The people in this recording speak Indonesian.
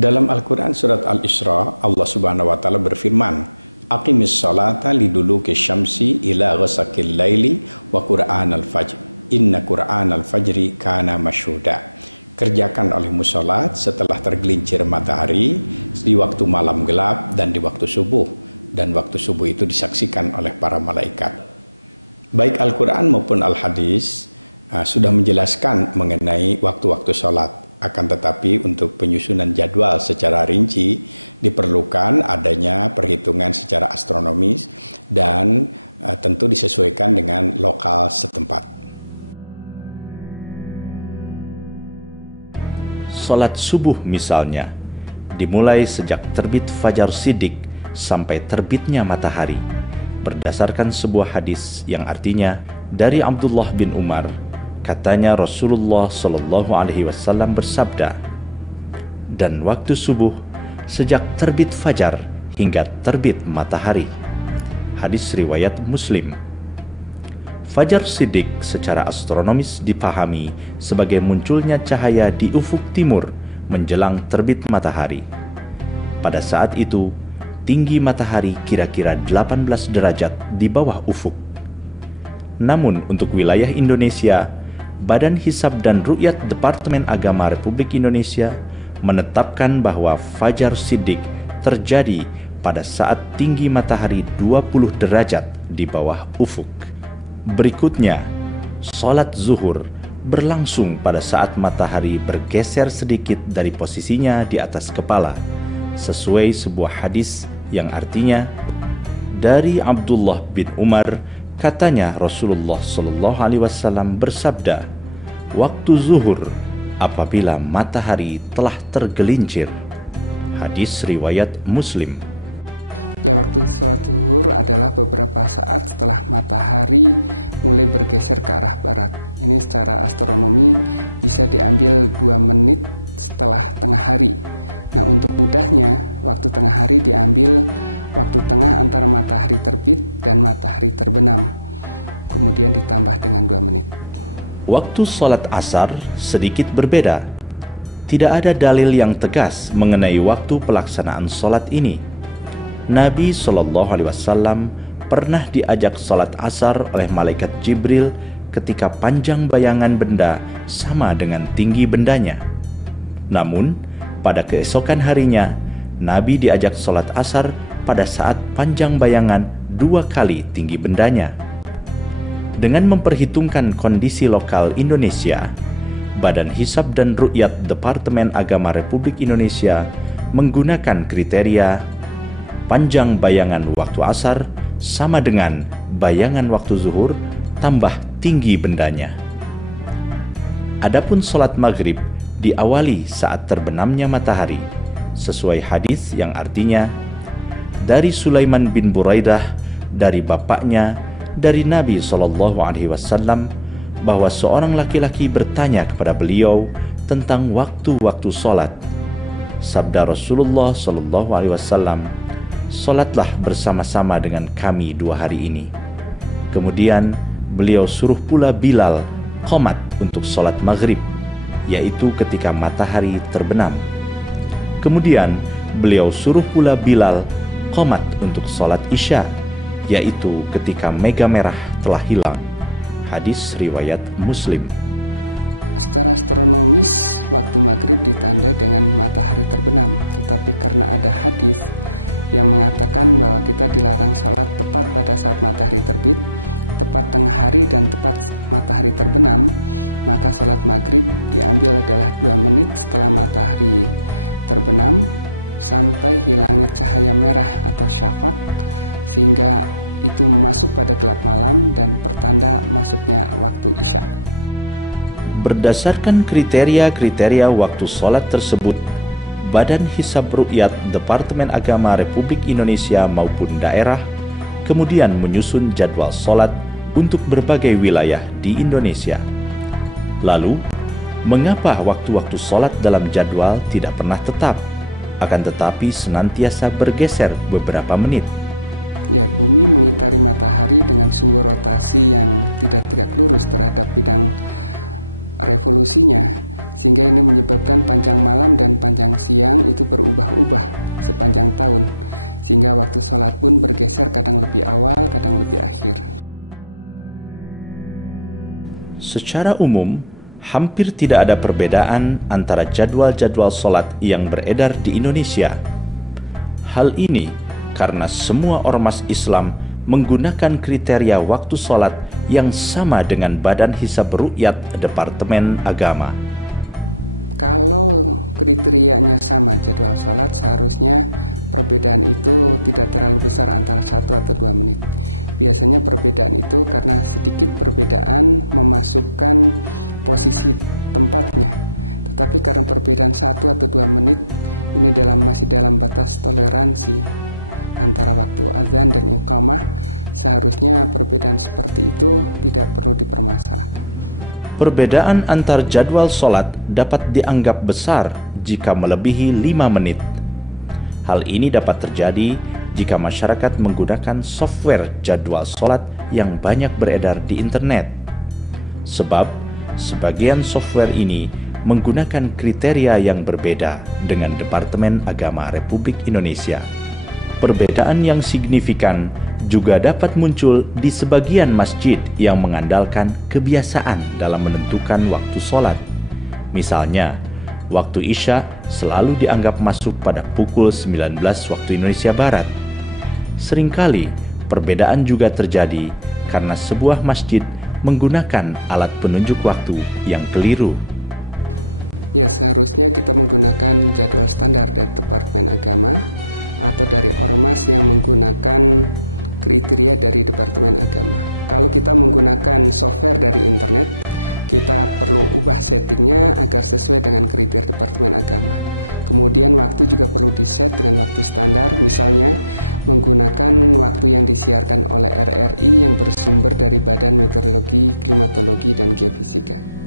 Dalam Al-Quran surat Al-Isra, Allah Subhanahu wa Ta'ala berfirman, "Aqimis salata liduluki syamsi ila ghasaqil laili wa Qur'an al-fajr. Inna Qur'an al-fajri kana masyhuda." Kerjakan olehmu salat setelah tergelincir matahari di waktu malam gelap dan di waktu subuh, dan waktu subuh itu disaksikan oleh para malaikat. Baik Al-Quran maupun Al-Hadis sudah menjelaskan mengenai waktu-waktu salat. Akan tetapi untuk penyusunan jadwal secara rinci diperlukan adanya perhitungan secara astronomis dan tentu disesuaikan dengan lokal setempat. Salat subuh misalnya dimulai sejak terbit fajar siddiq sampai terbitnya matahari, berdasarkan sebuah hadis yang artinya dari Abdullah bin Umar. Katanya Rasulullah Shallallahu Alaihi Wasallam bersabda, dan waktu subuh sejak terbit fajar hingga terbit matahari. Hadis riwayat Muslim. Fajar siddiq secara astronomis dipahami sebagai munculnya cahaya di ufuk timur menjelang terbit matahari. Pada saat itu, tinggi matahari kira-kira 18 derajat di bawah ufuk. Namun untuk wilayah Indonesia, Badan Hisab dan Ru'yat Departemen Agama Republik Indonesia menetapkan bahwa Fajar Siddiq terjadi pada saat tinggi matahari 20 derajat di bawah ufuk. Berikutnya, sholat zuhur berlangsung pada saat matahari bergeser sedikit dari posisinya di atas kepala, sesuai sebuah hadis yang artinya, dari Abdullah bin Umar, katanya Rasulullah Shallallahu Alaihi Wasallam bersabda, waktu zuhur apabila matahari telah tergelincir. Hadis riwayat Muslim. Ya, waktu sholat zuhur adalah beberapa saat setelah matahari mulai bergeser ke arah barat. Ini secara astronomi bisa diambil 2 menit setelah tengah hari. Nah, untuk mudahnya, waktu tengah hari diambil waktu tengah antara matahari terbit dan matahari terbenam, kemudian ditambah dengan 2 menit. Waktu sholat asar sedikit berbeda. Tidak ada dalil yang tegas mengenai waktu pelaksanaan sholat ini. Nabi Shallallahu Alaihi Wasallam pernah diajak sholat asar oleh malaikat Jibril ketika panjang bayangan benda sama dengan tinggi bendanya. Namun, pada keesokan harinya, Nabi diajak sholat asar pada saat panjang bayangan 2 kali tinggi bendanya. Dengan memperhitungkan kondisi lokal Indonesia, Badan Hisab dan Ru'yat Departemen Agama Republik Indonesia menggunakan kriteria panjang bayangan waktu asar sama dengan bayangan waktu zuhur tambah tinggi bendanya. Adapun sholat maghrib diawali saat terbenamnya matahari, sesuai hadis yang artinya, dari Sulaiman bin Buraidah, dari bapaknya, dari Nabi Shallallahu Alaihi Wasallam, bahwa seorang laki-laki bertanya kepada beliau tentang waktu-waktu sholat. Sabda Rasulullah Shallallahu Alaihi Wasallam, "Sholatlah bersama-sama dengan kami 2 hari ini." Kemudian beliau suruh pula Bilal qomat untuk sholat maghrib, yaitu ketika matahari terbenam. Kemudian beliau suruh pula Bilal qomat untuk sholat isya, yaitu ketika mega merah telah hilang. Hadis riwayat Muslim. Secara astronomis, waktu maghrib ditandai dengan matahari terbenam, tetapi karena ada hadis yang mengatakan bahwa kita dilarang sholat tepat pada saat matahari terbit, tepat tengah hari, dan tepat matahari terbenam, maka sholat maghrib diambil adalah 2 menit setelah matahari terbenam sampai hilangnya cahaya merah atau syafaq, sehingga itu masuk pada gelap malam dan pertanda masuknya waktu isya. Berdasarkan kriteria-kriteria waktu sholat tersebut, Badan Hisab Ru'yat Departemen Agama Republik Indonesia maupun daerah kemudian menyusun jadwal sholat untuk berbagai wilayah di Indonesia. Lalu, mengapa waktu-waktu sholat dalam jadwal tidak pernah tetap, akan tetapi senantiasa bergeser beberapa menit? Ya, bumi mengitari matahari dengan sumbu rotasi yang tidak tegak lurus terhadap bidang revolusinya, sehingga ini menyebabkan panjang malam dan panjang siang itu berubah-ubah sepanjang tahun, sehingga waktu sholat pun bergeser kadang lebih awal, kadang lebih akhir. Secara umum, hampir tidak ada perbedaan antara jadwal-jadwal sholat yang beredar di Indonesia. Hal ini karena semua ormas Islam menggunakan kriteria waktu sholat yang sama dengan Badan Hisab Ru'yat Departemen Agama. Kalau kriterianya sama jadwal sholat, seharusnya perbedaan itu tidak terlalu besar antara 1 atau 2 menit. Biasanya perbedaan itu karena sedikit perbedaan memasukkan posisi tempatnya. Tetapi karena perbedaan 1 atau 2 menit, ini masih dalam batas toleransi antara waktu azan dan iqamah, seharusnya perbedaan seperti itu tidak perlu dipermasalahkan. Perbedaan antar jadwal sholat dapat dianggap besar jika melebihi 5 menit. Hal ini dapat terjadi jika masyarakat menggunakan software jadwal sholat yang banyak beredar di internet. Sebab, sebagian software ini menggunakan kriteria yang berbeda dengan Departemen Agama Republik Indonesia. Perbedaan yang signifikan juga dapat muncul di sebagian masjid yang mengandalkan kebiasaan dalam menentukan waktu sholat. Misalnya, waktu Isya selalu dianggap masuk pada pukul 19 waktu Indonesia Barat. Seringkali, perbedaan juga terjadi karena sebuah masjid menggunakan alat penunjuk waktu yang keliru. Ya, seharusnya kita menggunakan jadwal standar dari Departemen Agama atau dari ormas yang menggunakan kriteria dari Departemen Agama. Kalau kita menggunakan software dari internet, kita perlu ubah settingnya agar sesuai dengan kriteria Departemen Agama. Kemudian waktu juga perlu diset dengan waktu standar, misalnya menggunakan waktu yang disiarkan oleh RRI yang bersumber dari Badan Meteorologi, Klimatologi, dan Geofisika.